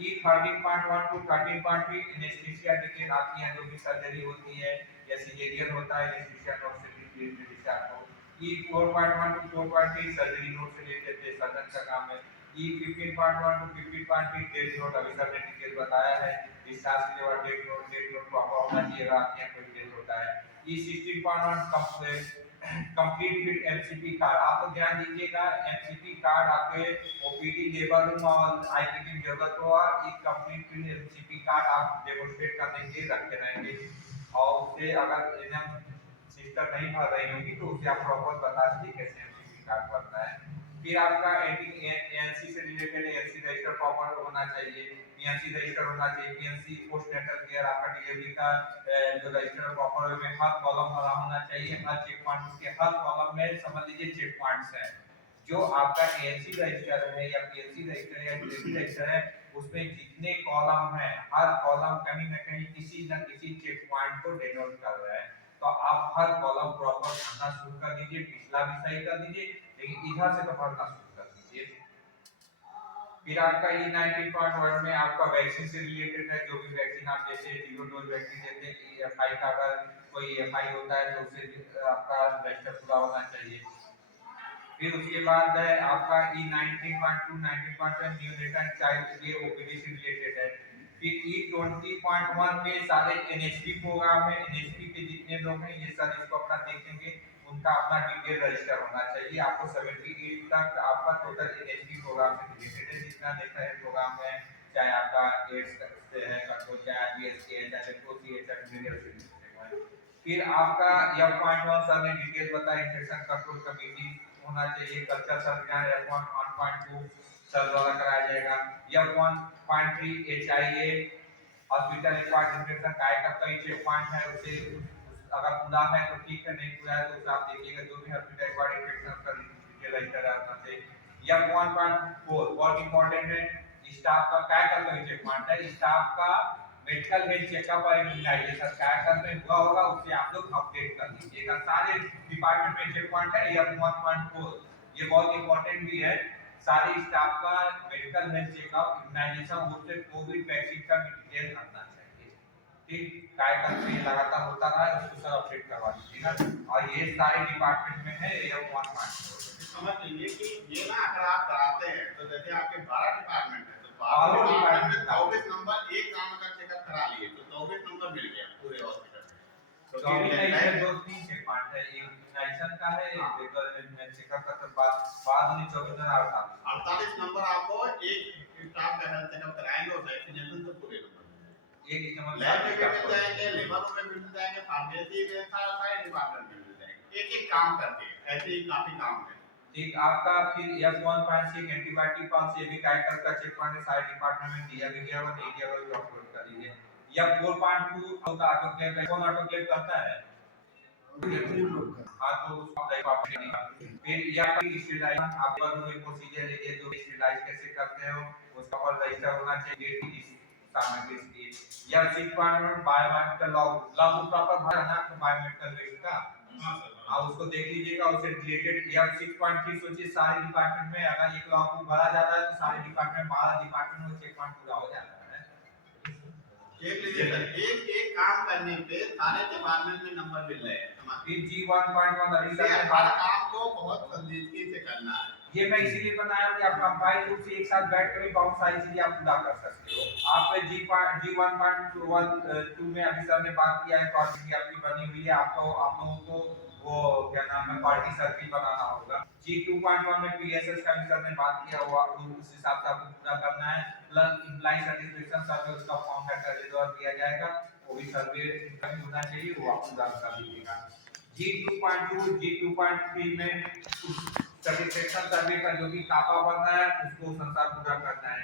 E13.1 टू 13.3 एनेस्थीसिया डिटेल आपकी यहाँ जो भी सर्जरी होती है या सिजेरियन होता है एनेस्थीसिया नोट से रिलेटेड डिस्चार्ज हो। E4.1 टू 4.3 सर्जरी नोट से रिलेटेड है, सर्जन का काम है। E15.1 टू 15.3 डेथ नोट अभी सर ने डिटेल बताया है, डिस्चार्ज के बाद डेथ नोट प्रॉपर होना चाहिए आपके यहाँ कोई डेथ होता है। E16.1 complete fit MCP card, आप लोग ध्यान दीजिएगा एमसीपी कार्ड आपके ओपीडी लेबर रूम और आईपीडी में जरूरत होगा, एक कंप्लीट फिट एमसीपी कार्ड आप डेमोंस्ट्रेट करने के लिए रखे रहेंगे, और उससे अगर एनएम सिस्टर नहीं भर रही होगी तो उसे आप प्रॉपर बता दीजिए कैसे एमसीपी कार्ड भरना है। फिर आपका एनसी से रिलेटेड एनसी रजिस्टर प्रॉपर होना चाहिए, पीएनसी रजिस्टर होना चाहिए, पीएनसी पोस्ट नेटल केयर आपका डिलीवरी का जो रजिस्टर प्रॉपर में हर कॉलम भरा होना चाहिए, हर चेक पॉइंट के हर कॉलम में समझ लीजिए चेक पॉइंट्स हैं। जो आपका एएनसी रजिस्टर है या पीएनसी रजिस्टर है या डिलीवरी रजिस्टर है उसमें जितने कॉलम हैं हर कॉलम कहीं ना कहीं किसी न किसी चेक पॉइंट को डिनोट कर रहा है, तो आप हर कॉलम प्रॉपर भरना शुरू कर दीजिए, पिछला भी सही कर दीजिए लेकिन इधर से तो भरना शुरू कर दीजिए। फिर आपका E19.1 में आपका वैक्सीन से रिलेटेड है, जो भी वैक्सीन आप जैसे 0 डोज वैक्सीन देते हैं, एफआई का अगर कोई एफआई होता है तो उसे आपका रजिस्टर पूरा होना चाहिए। फिर उसके बाद है आपका E19.2 19.1 न्यूनेटन चाइल्ड, ये ओपीडी से रिलेटेड है। फिर E20.1 में सारे एनएचपी प्रोग्राम में एनएचपी के जितने लोग हैं ये सब इसको अपना देखेंगे, उनका अपना डिटेल रजिस्टर होना चाहिए। आपको 78 तक आपका टोटल एनएचपी प्रोग्राम से रिलेटेड है, जितना देखा है प्रोग्राम में, चाहे आपका एड्स से है कंट्रोल, चाहे बीएसके है, चाहे कोसीएच है। फिर आपका F.1 सर ने डिटेल बताया, इन्फेक्शन कंट्रोल कमेटी होना चाहिए, कल्चर सर्विलांस F1.2 सर द्वारा कराया जाएगा। F1.3 HIA hospital required infection Kayakalp का चेक पॉइंट है, उसे अगर पूरा है तो ठीक है, नहीं पूरा है तो उसे आप देखिएगा, जो भी हॉस्पिटल रिक्वायर्ड इन्फेक्शन का डिटेल रजिस्टर रहना चाहिए। F1.4 बहुत इंपॉर्टेंट है, स्टाफ का कायकप का चेक पॉइंट है, स्टाफ का मेडिकल हेल्थ चेकअप और इम्यूनाइजेशन कायकप में हुआ होगा उसे आप लोग अपडेट कर लीजिएगा। सारे डिपार्टमेंट में चेक पॉइंट है। F1.4 ये बहुत इंपॉर्टेंट भी है, सारे स्टाफ का मेडिकल हेल्थ चेकअप इम्यूनाइजेशन उससे कोविड वैक्सीन का डिटेल रखना चाहिए, ठीक, कायकप में लगातार होता रहा है उसको सब अपडेट करवा दीजिएगा, और ये सारे डिपार्टमेंट में है F1.4। समझ लीजिए कि ये ना अगर आप कराते हैं तो जैसे आपके 12 डिपार्टमेंट है तो 12 12 डिपार्टमेंट में डिपार्टमेंट 24 नंबर एक काम अगर चेकअप करा लिए तो 24 नंबर मिल गया पूरे हॉस्पिटल में। तो तो ये दो तीन चेक पॉइंट है, एक इम्यूनाइजेशन का है, एक मेडिकल चेकअप का, तो बाद में 24 और 48 नंबर आपको एक स्टाफ का हेल्थ चेकअप कराएंगे और वैक्सीनेशन तो पूरे नंबर एक इस्तेमाल लैब में भी मिल जाएंगे, लेबर में भी मिल जाएंगे, फार्मेसी में सारे डिपार्टमेंट में मिल जाएंगे, एक एक काम करके ऐसे ही काफी काम है। ठीक, आपका फिर F1.6 एंटीबायोटिक पास ये भी कायकप का चेक पॉइंट सारे डिपार्टमेंट में दिया भी गया और नहीं दिया हुआ भी अपलोड कर दीजिए। F4.2 का ऑटोक्लेव कौन ऑटोक्लेव करता है? हाँ तो उसको आप फिर या फिर स्टेरिलाइजेशन आप लोग प्रोसीजर है, जो स्टेरिलाइज कैसे करते हो उसका और रजिस्टर होना चाहिए डेट सामग्री के लिए। या 6.1 बायोमेडिकल लॉग प्रॉपर भरना है बायोमेडिकल वेस्ट का, आप उसको देख लीजिएगा, उससे रिलेटेड या 6.3 सोचिए सारे डिपार्टमेंट में अगर एक लॉग भरा जा रहा है तो सारे डिपार्टमेंट 12 डिपार्टमेंट में चेक पॉइंट पूरा हो जाता है। देख लीजिए सर, एक एक काम करने पे सारे डिपार्टमेंट में नंबर मिल रहे हैं। फिर G1.1 अभी सर सर हर काम को बहुत संजीदगी से करना है। ये मैं इसीलिए बनाया कि आप कंपाइल रूप से एक साथ बैठ कर भी बहुत सारी चीजें आप पूरा कर सकते हो। आप G1.2 में अभी सर ने बात किया है, पार्टी आपकी बनी हुई है, आपको आप लोगों को वो क्या नाम है पार्टी सर्किल बनाना होगा। G2.1 में पीएसएस का भी सर ने बात किया हुआ, उस हिसाब से आपको पूरा करना है, प्लस एम्प्लॉय सेटिस्फेक्शन सर्वे उसका फॉर्म है द्वारा दिया जाएगा, वो भी सर्वे होना चाहिए, वो आप पूरा कर दीजिएगा। G2.2 G2.3 में सेटिस्फेक्शन सर्वे का जो भी कापा बनना है उसको संसार पूरा करना है।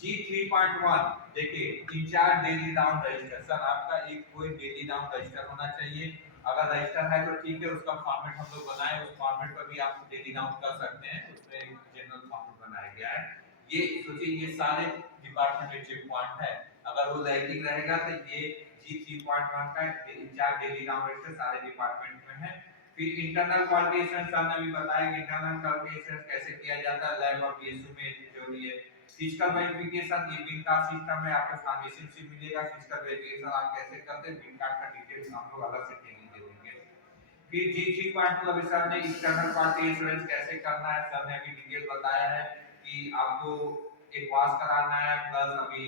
G3.1 देखिए incharge daily down register. Sir आपका एक कोई डेली डाउन रजिस्टर होना चाहिए। अगर रजिस्टर है तो ठीक है, उसका फॉर्मेट हम लोग बनाए, उस फॉर्मेट पर भी आप डेली डाउन कर सकते हैं। उसमें एक जनरल फॉर्मेट बनाया गया है। ये सोचिए ये सारे डिपार्टमेंट के चेक पॉइंट है। अगर वो लैगिंग रहेगा तो ये G3.1 का इंचार्ज डेली डाउन रजिस्टर सारे डिपार्टमेंट में है। फिर इंटरनल क्वालिटी एश्योरेंस हमने अभी बताया कि इंटरनल क्वालिटी एश्योरेंस कैसे किया जाता है लैब और पीएसयू में जो भी है। फिजिकल वेरिफिकेशन ये बिन कार्ड सिस्टम में आपको फार्मेसी से मिलेगा। फिजिकल वेरिफिकेशन आप कैसे करते हैं बिन कार्ड का डिटेल्स हम लोग अलग से ट्रेनिंग दे देंगे। फिर G3.2 अभी सर ने इंटरनल क्वालिटी एश्योरेंस कैसे करना है सर ने अभी डिटेल बताया है कि आपको एक वाश कराना है, प्लस अभी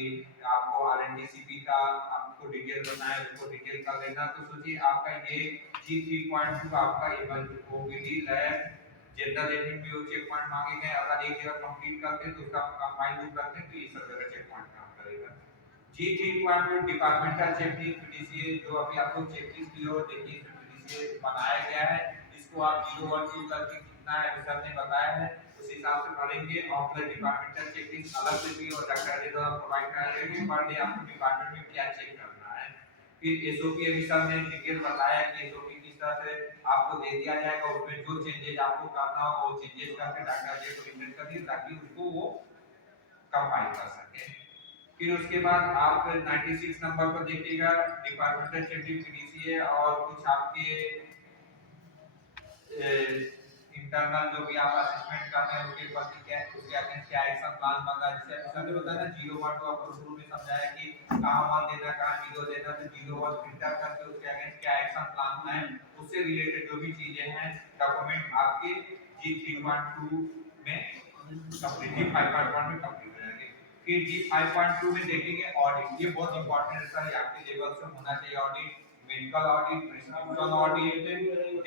आपको आरएनडीसीपी का आपको डिटेल बताना है, उसको डिटेल कर लेना। तो सोचिए आपका ये G3.2 आपका ओपीडी लैब जनरल एडमिट में वो चेक पॉइंट मांगे गए। अगर एक जगह कंप्लीट करते हैं तो उसका कंबाइन लूप रखते हैं तो ये सब जगह चेक पॉइंट काम करेगा। G3.2 डिपार्टमेंटल चेकलिस्ट पीडीसीए जो अभी आपको चेकलिस्ट की हो देखिए इसमें पीडीसीए बनाया गया है। इसको आप 0 1 2 करके कितना है सर ने बताया है उस हिसाब से भरेंगे। और प्लस डिपार्टमेंटल चेकलिस्ट अलग से भी और डॉक्टर जी द्वारा प्रोवाइड कराया जाएगा पर डे आपको डिपार्टमेंट में क्या चेक करना है। फिर एसओपी अभी सर ने डिटेल बताया कि एसओपी किस तरह से आपको दे दिया जाएगा। उसमें जो चेंजेस आपको करना हो वो चेंजेस करके डॉक्टर जी को रिमेंड कर दिए ताकि उसको वो कंपाइल कर सके। फिर उसके बाद आप 96 नंबर पर देखिएगा डिपार्टमेंटल चेकलिस्ट पीडीसीए और कुछ आपके इंटरनल जो भी आप असेसमेंट कर रहे हैं उसके प्रति क्या उसके अगेंस्ट क्या एक्शन प्लान बन रहा है। जैसे अभी सर ने बताया ना 0 1 तो आपको शुरू में समझाया कि कहां 1 देना कहां 0 देना। तो 0 1 फिल्टर करके उसके अगेंस्ट क्या एक्शन प्लान है उससे रिलेटेड जो भी चीजें हैं डॉक्यूमेंट आपके G3.2 में कंप्लीट G5.1 में कंप्लीट हो जाएंगे। फिर G5.2 में देखेंगे ऑडिट। ये बहुत इंपॉर्टेंट है सर, आपके लेवल से होना चाहिए audit. Medical audit, prescription audit,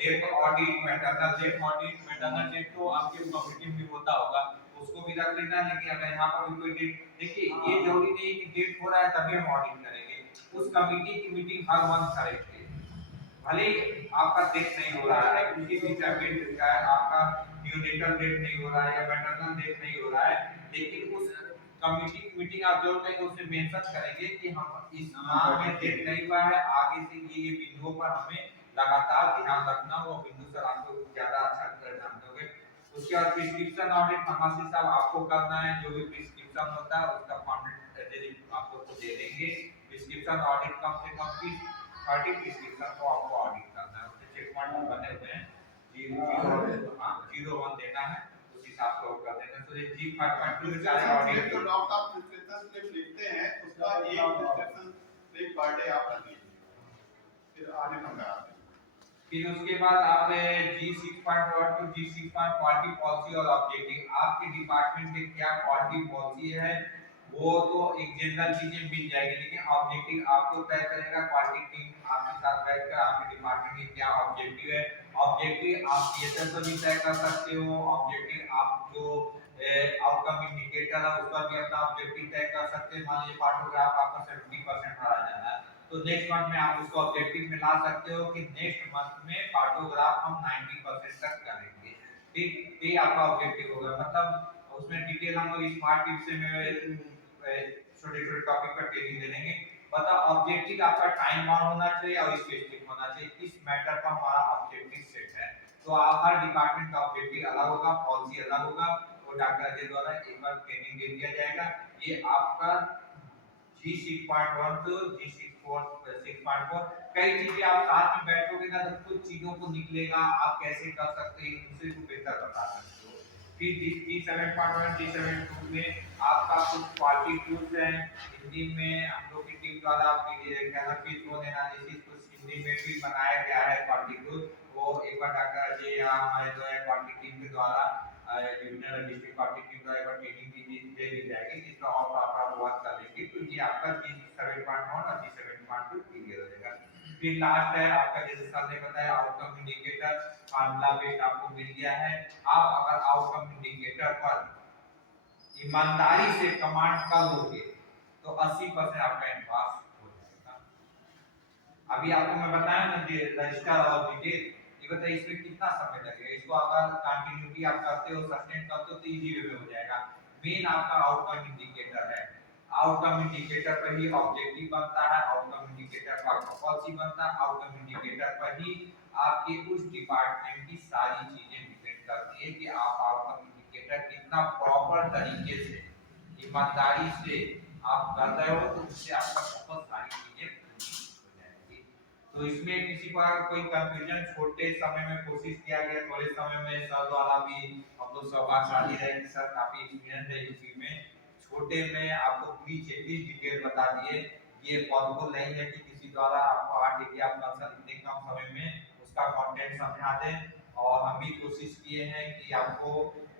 death audit, maternal death audit. Maternal death तो आपके कम्युनिटी में होता होगा उसको भी रख लेना। लेकिन अगर यहाँ पर भी कोई डेट देखिए ये जरूरी नहीं कि डेट हो रहा है तभी हम ऑडिट करेंगे। उस कमेटी की मीटिंग हर मंथ करेंगे। भले ही आपका डेट नहीं हो रहा है किसी भी डेट का आपका न्यूनेटल डेट नहीं हो रहा है या मैटरनल डेट नहीं हो रहा है, लेकिन उस कमेटी की मीटिंग आप जरूर करेंगे। उसमें मेंशन करेंगे कि हम इस माह में डेट नहीं हुआ है, आगे से ये बिंदुओं पर हमें लगातार ध्यान रखना हो। बिंदु सर आपको ज्यादा अच्छा कर जानते होंगे। उसके बाद प्रिस्क्रिप्शन ऑडिट फार्मेसी साहब आपको करना है। जो भी प्रिस्क्रिप्शन होता है उसका फॉर्मेट आपको दे देंगे। प्रिस्क्रिप्शन ऑडिट कम से कम 30 प्रिस्क्रिप्शन को आपको ऑडिट करना है। उसके चेक पॉइंट बने हुए हैं 0 1 देना है उस हिसाब से कर देना। तो ये G5.2 में सारे ऑडिट जो डॉक्टर आप प्रिस्क्रिप्शन स्लिप लिखते हैं उसका एक प्रिस्क्रिप्शन स्लिप पर डे आप रख लीजिए, फिर आगे नंबर आते हैं। फिर उसके बाद आप G6.1 to G6 quality policy और ऑब्जेक्टिव। आपके डिपार्टमेंट में क्या क्वालिटी पॉलिसी है वो तो एक जनरल चीजें मिल जाएगी, लेकिन ऑब्जेक्टिव आपको तय करेगा। क्वालिटी टीम आपके साथ बैठकर आपके डिपार्टमेंट में क्या ऑब्जेक्टिव है। ऑब्जेक्टिव आप पीएसएल पर भी तय कर सकते हो। ऑब्जेक्टिव आप जो आउटकम इंडिकेटर है उस पर भी अपना ऑब्जेक्टिव तय कर सकते हैं। मान लीजिए पार्टोग्राफ आपका 70% भरा जाना है तो नेक्स्ट मंथ में आप उसको ऑब्जेक्टिव में ला सकते हो कि नेक्स्ट मंथ में पार्टोग्राफ हम 90% तक करेंगे। ठीक ये आपका ऑब्जेक्टिव होगा। मतलब उसमें डिटेल हम लोग स्मार्ट टिप्स में छोटे-छोटे टॉपिक पर ट्रेनिंग दे देंगे। बताओ ऑब्जेक्टिव आपका टाइम बाउंड होना चाहिए और स्पेसिफिक होना चाहिए। किस मैटर पर हमारा ऑब्जेक्टिव सेट है। तो आप हर डिपार्टमेंट का ऑब्जेक्टिव अलग होगा, पॉलिसी अलग होगा और डॉक्टर के द्वारा एक बार ट्रेनिंग दे दिया जाएगा। ये आपका G6.1 टू G6.4 कई चीजें आप साथ में बैठोगे ना तो कुछ चीजों को निकलेगा आप कैसे कर सकते हैं दूसरे को बेहतर बता सकते हो। फिर G7.1 G7.2 में आपका कुछ क्वालिटी टूल्स हैं हिंदी में हम लोग की टीम द्वारा आपके लिए कैनोपी जोन एनालिसिस कुछ हिंदी में भी बनाया गया है क्वालिटी टूल। वो एक बार डॉक्टर जी हमारे जो है क्वालिटी टीम के द्वारा डिविजनल डिस्ट्रिक्ट क्वालिटी टीम द्वारा एक बार ट्रेनिंग दे दी जाएगी जिसका और प्रॉपर वर्क करेंगे। तो ये आपका G7.1 और G7.2 क्लियर हो जाएगा। फिर लास्ट है आपका जैसे सर ने बताया आउटकम इंडिकेटर फार्मूला बेस्ड आपको मिल गया है। आप अगर आउटकम इंडिकेटर पर ईमानदारी से कमांड कर लोगे तो 80% आपका एडवांस हो जाएगा। अभी आपको मैं बताया ना कि रजिस्टर और डिटेल ये बताइए इसमें कितना समय लगेगा। इसको अगर कंटिन्यूटी आप करते हो सस्टेन करते हो तो इजी वे में हो जाएगा। मेन आपका आउटकम इंडिकेटर है। आउटकम इंडिकेटर पर ही ऑब्जेक्टिव बनता है, आउटकम इंडिकेटर पर आपका पॉलिसी बनता है, आउटकम इंडिकेटर पर ही आपके उस डिपार्टमेंट की सारी चीजें डिपेंड करती है कि आप आउटकम इंडिकेटर कितना प्रॉपर तरीके से ईमानदारी से आप कर रहे हो, तो उससे आपका बहुत सारी चीजें हो जाएंगी। तो इसमें किसी को अगर कोई कंफ्यूजन छोटे समय में कोशिश किया गया, थोड़े समय में सर द्वारा भी हम लोग सौभाग्यशाली रहे कि सर काफी एक्सपीरियंस है इस फील्ड में, छोटे में आपको पूरी चेकलिस्ट डिटेल बता दिए। ये पॉसिबल नहीं है कि किसी द्वारा आपको 8 या 15 इतने कम समय में उसका कंटेंट समझा दें। और हम भी कोशिश किए हैं कि आपको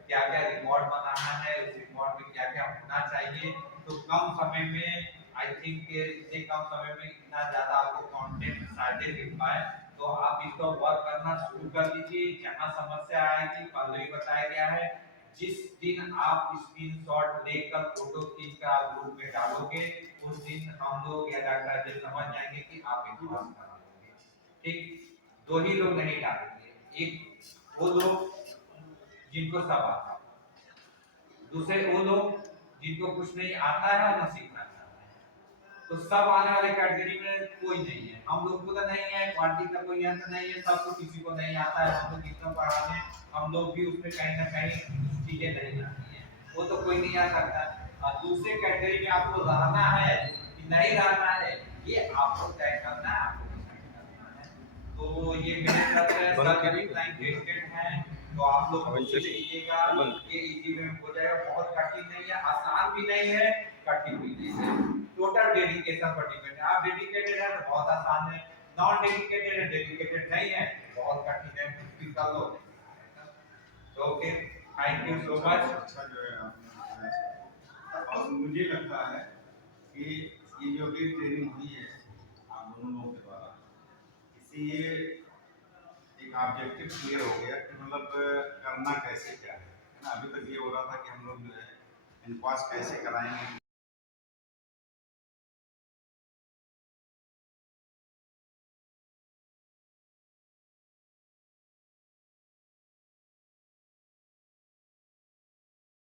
क्या क्या रिकॉर्ड बनाना है, उस रिकॉर्ड में क्या क्या होना चाहिए, तो कम समय में आई थिंक इतने कम समय में इतना ज्यादा आपको कंटेंट शायद मिल पाए। तो आप इसको वर्क करना शुरू कर दीजिए। जहां समस्या आएगी पहले ही बताया गया है, जिस दिन आप स्क्रीनशॉट लेकर फोटो खींचकर आप ग्रुप में डालोगे, उस दिन हम लोग या डॉक्टर अजय समझ जाएंगे कि आप विश्वास करा लोगे। ठीक, दो ही लोग नहीं डालेंगे, एक वो लोग जिनको सब आता है, दूसरे वो लोग जिनको कुछ नहीं आता है और न सीखना चाहते हैं। तो सब आने वाले कैटेगरी में कोई नहीं है, हम लोग को तो नहीं है, पार्टी का कोई अंत नहीं है, सबको किसी को नहीं आता है। हम लोग जितना पढ़ाने हम लोग भी उसमें कहीं ना कहीं चीजें नहीं आती है, वो तो कोई नहीं आ सकता। और दूसरे कैटेगरी में आपको रहना है कि नहीं रहना है, ये आपको तय करना है, आपको डिसाइड करना है। तो ये मेरे तरफ से सर भी इतना इंटरेस्टेड है, तो आप लोग कोशिश कीजिएगा, ये इजी में हो जाएगा। बहुत कठिन नहीं है, आसान भी नहीं है, कठिन भी नहीं है, टोटल डेडिकेशन पर डिपेंड है। आप डेडिकेटेड है तो बहुत आसान है, नॉन डेडिकेटेड है, डेडिकेटेड नहीं है बहुत कठिन है, फिर कर लो। तो okay, thank you so much. अच्छा जो है आपने बताया। और मुझे लगता है कि ये जो भी ट्रेनिंग हुई है आप दोनों लोगों के द्वारा, इससे ये एक ऑब्जेक्टिव क्लियर हो गया कि मतलब करना कैसे क्या है ना। अभी तक ये हो रहा था कि हम लोग जो है इनक्वास्ट कैसे कराएंगे,